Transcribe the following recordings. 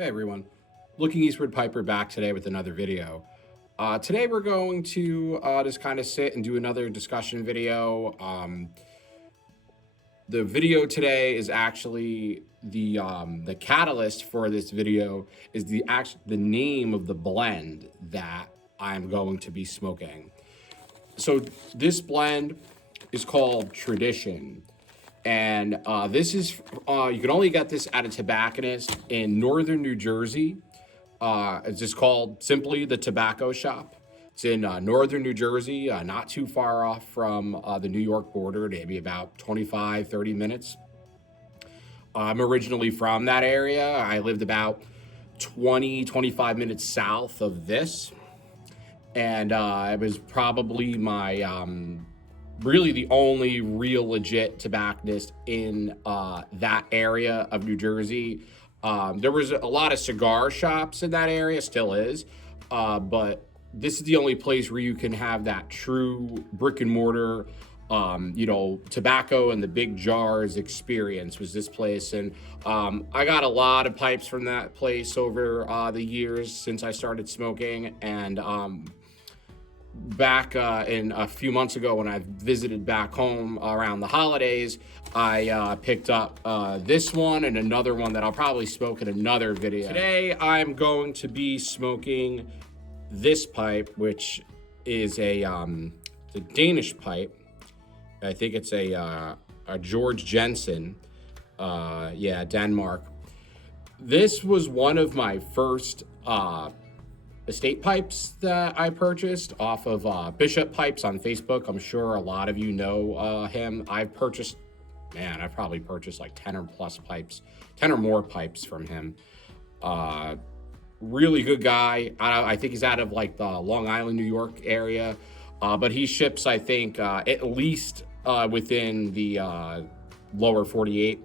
Hey everyone, Looking Eastward Piper back today with another video. Today we're going to just kind of sit and do another discussion video. The video today is actually the catalyst for this video is the name of the blend that I'm going to be smoking. So this blend is called Tradition. And this is, you can only get this at a tobacconist in northern New Jersey. It's just called simply the Tobacco Shop. It's in northern New Jersey, not too far off from the New York border, maybe about 25, 30 minutes. I'm originally from that area. I lived about 20, 25 minutes south of this. And it was probably my really the only real legit tobacconist in that area of New Jersey. There was a lot of cigar shops in that area, still is, but this is the only place where you can have that true brick and mortar, tobacco in the big jars experience was this place. And I got a lot of pipes from that place over the years since I started smoking. And back in a few months ago when I visited back home around the holidays, I picked up this one and another one that I'll probably smoke in another video. Today I'm going to be smoking this pipe, which is the Danish pipe. I think it's a George Jensen, Denmark. This was one of my first estate pipes that I purchased off of Bishop Pipes on Facebook. I'm sure a lot of you know him. I've probably purchased like 10 or more pipes from him. Really good guy. I think he's out of like the Long Island, New York area, but he ships, I think, at least within the lower 48,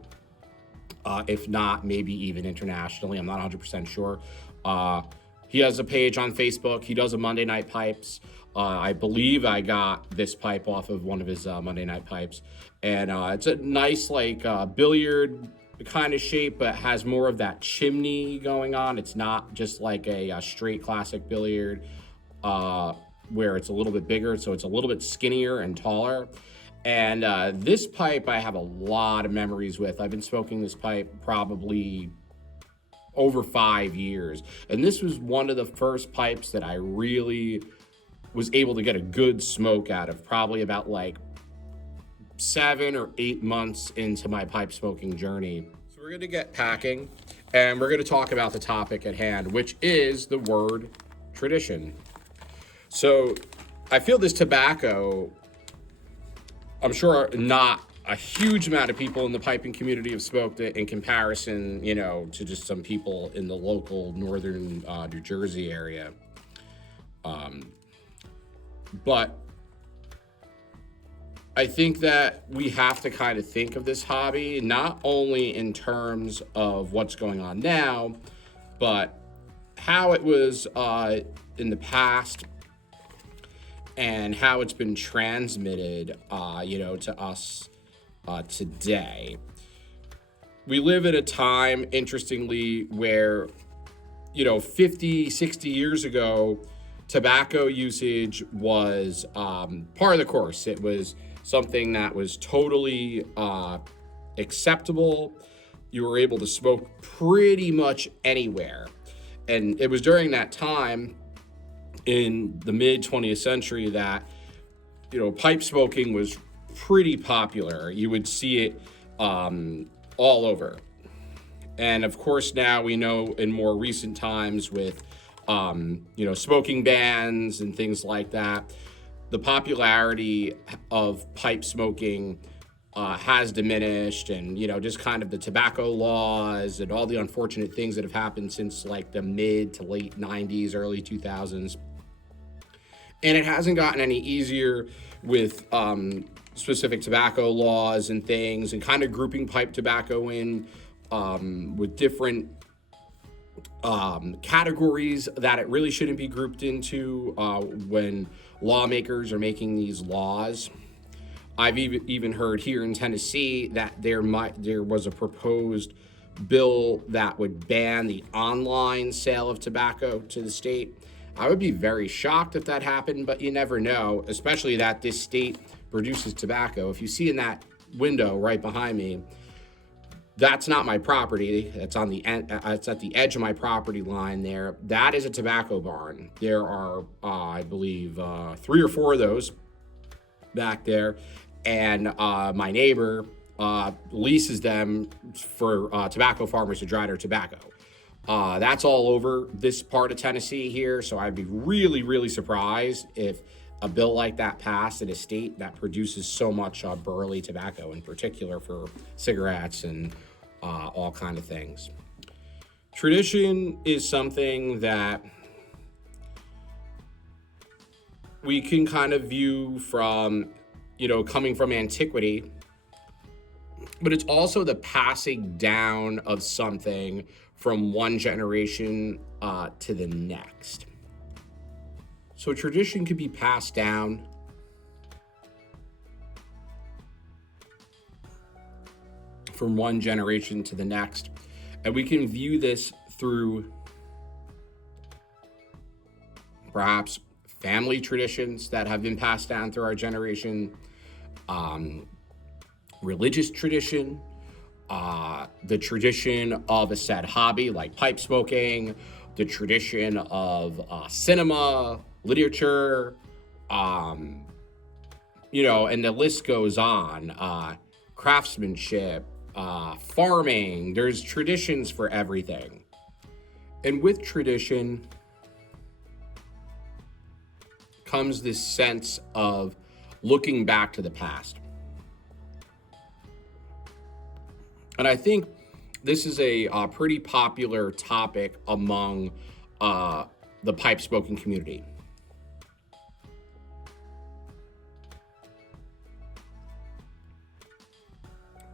if not maybe even internationally. I'm not 100% sure. He has a page on Facebook. He does a Monday Night Pipes. I believe I got this pipe off of one of his Monday Night Pipes. And it's a nice like billiard kind of shape, but has more of that chimney going on. It's not just like a straight classic billiard where it's a little bit bigger. So it's a little bit skinnier and taller. And this pipe I have a lot of memories with. I've been smoking this pipe probably over 5 years. And this was one of the first pipes that I really was able to get a good smoke out of, probably about like 7 or 8 months into my pipe smoking journey. So we're gonna get packing and we're gonna talk about the topic at hand, which is the word tradition. So I feel this tobacco, I'm sure not a huge amount of people in the piping community have smoked it in comparison, to just some people in the local northern New Jersey area. But I think that we have to kind of think of this hobby, not only in terms of what's going on now, but how it was in the past and how it's been transmitted, to us today. We live at a time, interestingly, where, 50, 60 years ago, tobacco usage was part of the course. It was something that was totally acceptable. You were able to smoke pretty much anywhere. And it was during that time in the mid 20th century that, pipe smoking was pretty popular. You would see it all over. And of course, now we know in more recent times with, smoking bans and things like that, the popularity of pipe smoking has diminished, and, just kind of the tobacco laws and all the unfortunate things that have happened since like the mid to late 90s, early 2000s. And it hasn't gotten any easier with specific tobacco laws and things, and kind of grouping pipe tobacco in with different categories that it really shouldn't be grouped into when lawmakers are making these laws. I've even heard here in Tennessee that there was a proposed bill that would ban the online sale of tobacco to the state. I would be very shocked if that happened, but you never know, especially that this state produces tobacco. If you see in that window right behind me, that's not my property. It's on the end. It's at the edge of my property line there. That is a tobacco barn. There are, I believe, 3 or 4 of those back there, and my neighbor leases them for tobacco farmers to dry their tobacco. That's all over this part of Tennessee here, so I'd be really, really surprised if a bill like that passed in a state that produces so much burley tobacco, in particular for cigarettes and all kind of things. Tradition is something that we can kind of view from, coming from antiquity, but it's also the passing down of something from one generation to the next. So tradition could be passed down from one generation to the next. And we can view this through perhaps family traditions that have been passed down through our generation, religious tradition, the tradition of a said hobby like pipe smoking, the tradition of cinema, literature, and the list goes on. Craftsmanship, farming. There's traditions for everything. And with tradition comes this sense of looking back to the past. And I think this is a pretty popular topic among the pipe smoking community.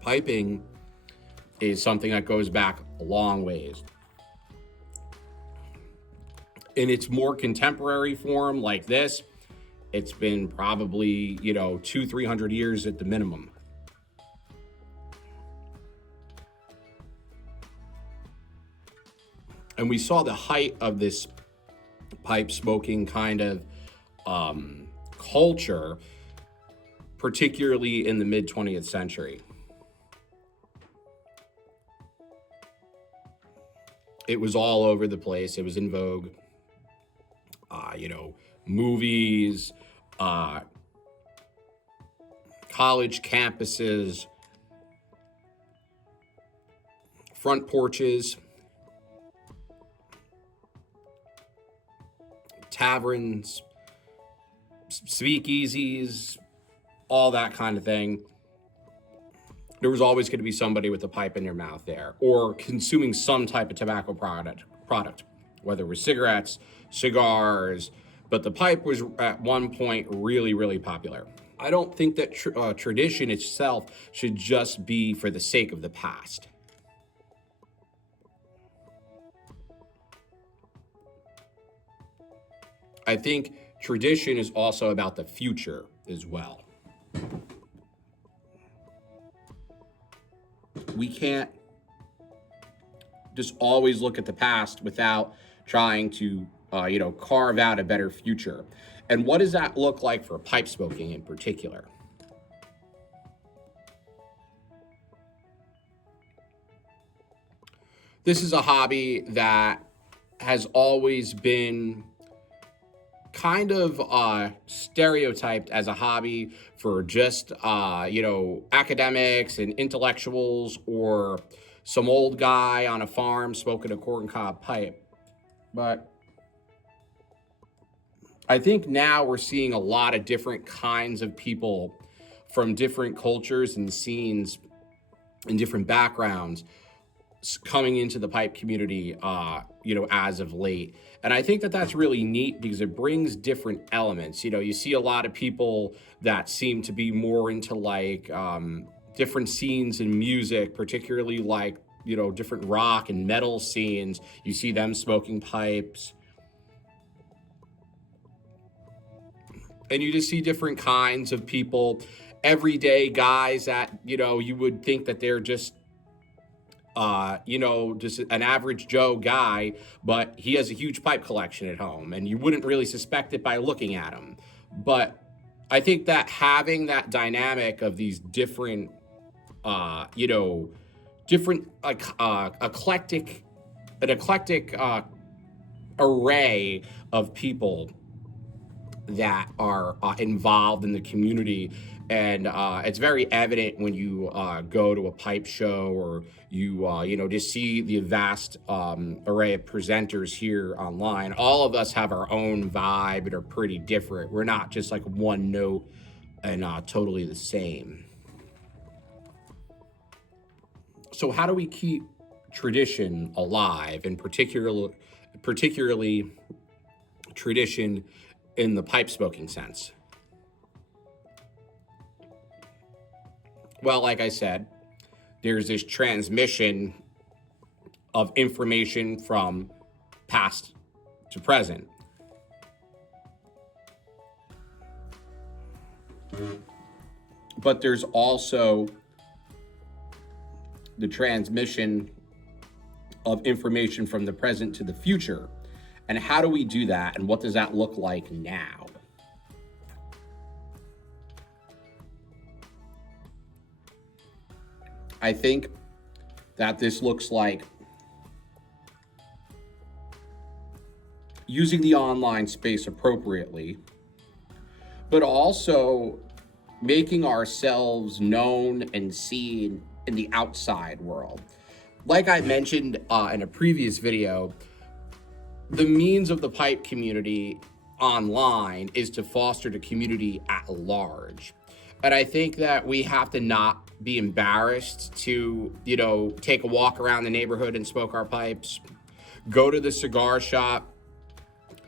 Piping is something that goes back a long ways. In its more contemporary form like this, it's been probably, 200-300 years at the minimum. And we saw the height of this pipe smoking kind of culture, particularly in the mid 20th century. It was all over the place. It was in vogue. Movies, college campuses, front porches, taverns, speakeasies, all that kind of thing. There was always going to be somebody with a pipe in their mouth there, or consuming some type of tobacco product, whether it was cigarettes, cigars, but the pipe was at one point really, really popular. I don't think that tradition itself should just be for the sake of the past. I think tradition is also about the future as well. We can't just always look at the past without trying to, carve out a better future. And what does that look like for pipe smoking in particular? This is a hobby that has always been kind of stereotyped as a hobby for just, academics and intellectuals, or some old guy on a farm smoking a corncob pipe. But I think now we're seeing a lot of different kinds of people from different cultures and scenes and different backgrounds coming into the pipe community, as of late. And I think that that's really neat because it brings different elements. You see a lot of people that seem to be more into different scenes in music, particularly different rock and metal scenes. You see them smoking pipes. And you just see different kinds of people, everyday guys that, you would think that they're just just an average Joe guy, but he has a huge pipe collection at home, and you wouldn't really suspect it by looking at him. But I think that having that dynamic of these different, different eclectic array of people that are involved in the community. And it's very evident when you go to a pipe show, or you just see the vast array of presenters here online. All of us have our own vibe and are pretty different. We're not just like one note and totally the same. So how do we keep tradition alive, and particularly tradition in the pipe smoking sense? Well, like I said, there's this transmission of information from past to present. But there's also the transmission of information from the present to the future. And how do we do that? And what does that look like now? I think that this looks like using the online space appropriately, but also making ourselves known and seen in the outside world. Like I mentioned in a previous video, the means of the pipe community online is to foster the community at large. And I think that we have to not be embarrassed to, take a walk around the neighborhood and smoke our pipes, go to the cigar shop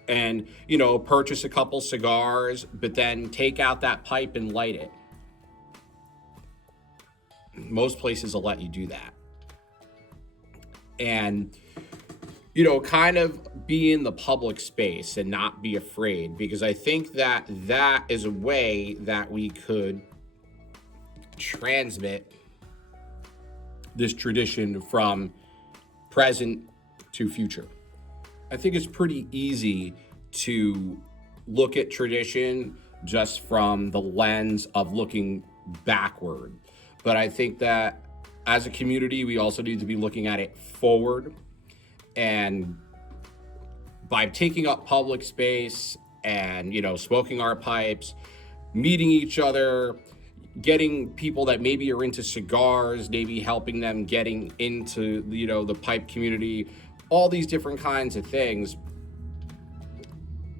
and, purchase a couple cigars, but then take out that pipe and light it. Most places will let you do that. And, kind of be in the public space and not be afraid, because I think that that is a way that we could transmit this tradition from present to future. I think it's pretty easy to look at tradition just from the lens of looking backward. But I think that as a community, we also need to be looking at it forward. And by taking up public space and, smoking our pipes, meeting each other, getting people that maybe are into cigars, maybe helping them getting into, the pipe community, all these different kinds of things,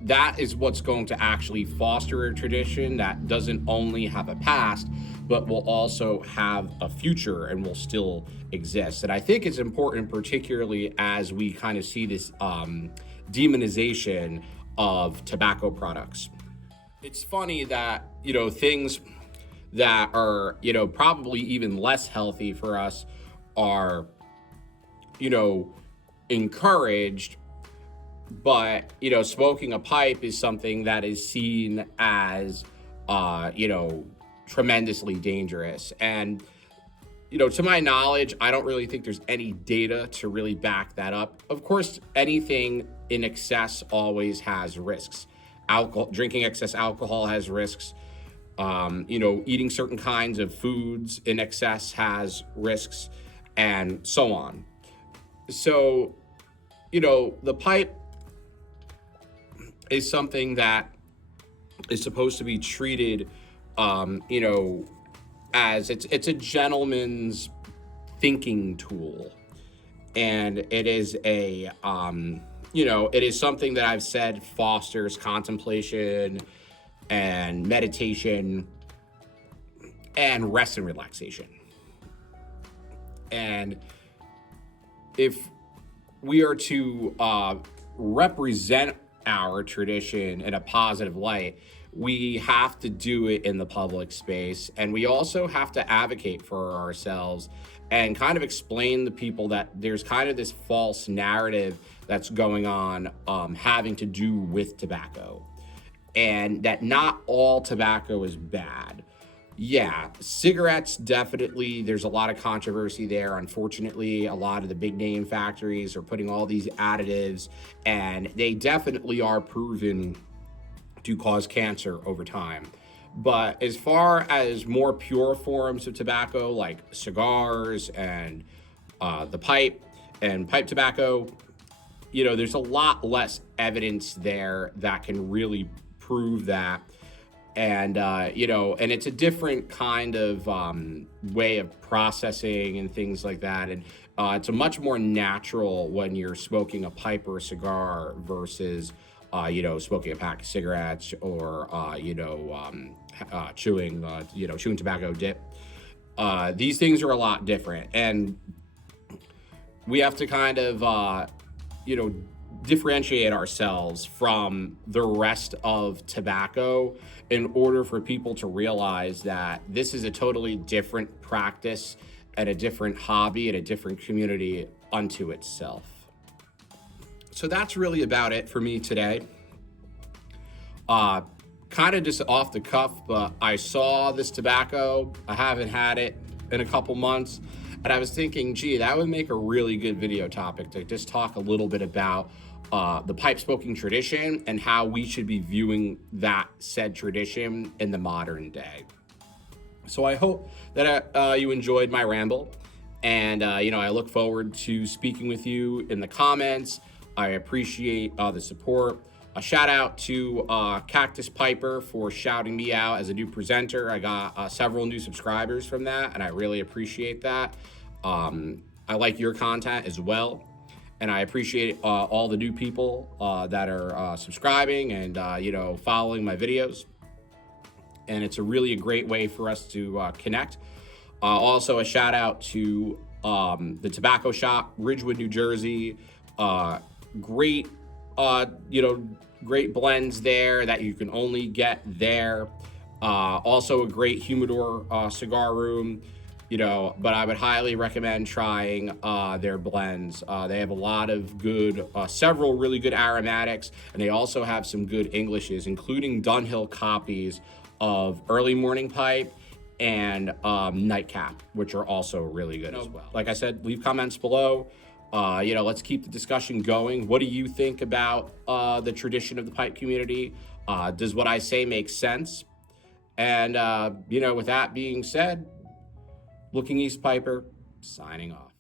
that is what's going to actually foster a tradition that doesn't only have a past, but will also have a future and will still exist. And I think it's important, particularly as we kind of see this demonization of tobacco products. It's funny that, things that are, probably even less healthy for us are, encouraged. But, smoking a pipe is something that is seen as, tremendously dangerous. And, to my knowledge, I don't really think there's any data to really back that up. Of course, anything in excess always has risks. Drinking excess alcohol has risks. Eating certain kinds of foods in excess has risks, and so on. So, the pipe is something that is supposed to be treated, as it's a gentleman's thinking tool. And it is it is something that I've said fosters contemplation and meditation and rest and relaxation. And if we are to represent our tradition in a positive light, we have to do it in the public space. And we also have to advocate for ourselves and kind of explain to people that there's kind of this false narrative that's going on having to do with tobacco, and that not all tobacco is bad. Yeah, cigarettes definitely. There's a lot of controversy there. Unfortunately, a lot of the big name factories are putting all these additives, and they definitely are proven to cause cancer over time. But as far as more pure forms of tobacco, like cigars and the pipe and pipe tobacco, there's a lot less evidence there that can really prove that. And and it's a different kind of way of processing and things like that. And it's a much more natural when you're smoking a pipe or a cigar versus smoking a pack of cigarettes or chewing tobacco dip. These things are a lot different, and we have to kind of you know differentiate ourselves from the rest of tobacco in order for people to realize that this is a totally different practice and a different hobby and a different community unto itself. So that's really about it for me today. uh Kind of just off the cuff, but I saw this tobacco. I haven't had it in a couple months, and I was thinking, gee, that would make a really good video topic to just talk a little bit about the pipe smoking tradition and how we should be viewing that said tradition in the modern day. So I hope that you enjoyed my ramble, and I look forward to speaking with you in the comments. I appreciate the support. A shout out to Cactus Piper for shouting me out as a new presenter. I got several new subscribers from that, and I really appreciate that. I like your content as well, and I appreciate all the new people that are subscribing and following my videos. And it's a great way for us to connect. Also, a shout out to the Tobacco Shop, Ridgewood, New Jersey. Great, great blends there that you can only get there. Also, a great humidor cigar room. But I would highly recommend trying their blends. They have a lot of good, several really good aromatics, and they also have some good Englishes, including Dunhill copies of Early Morning Pipe and Nightcap, which are also really good as well. Like I said, leave comments below. Let's keep the discussion going. What do you think about the tradition of the pipe community? Does what I say make sense? And, with that being said, Looking East Piper, signing off.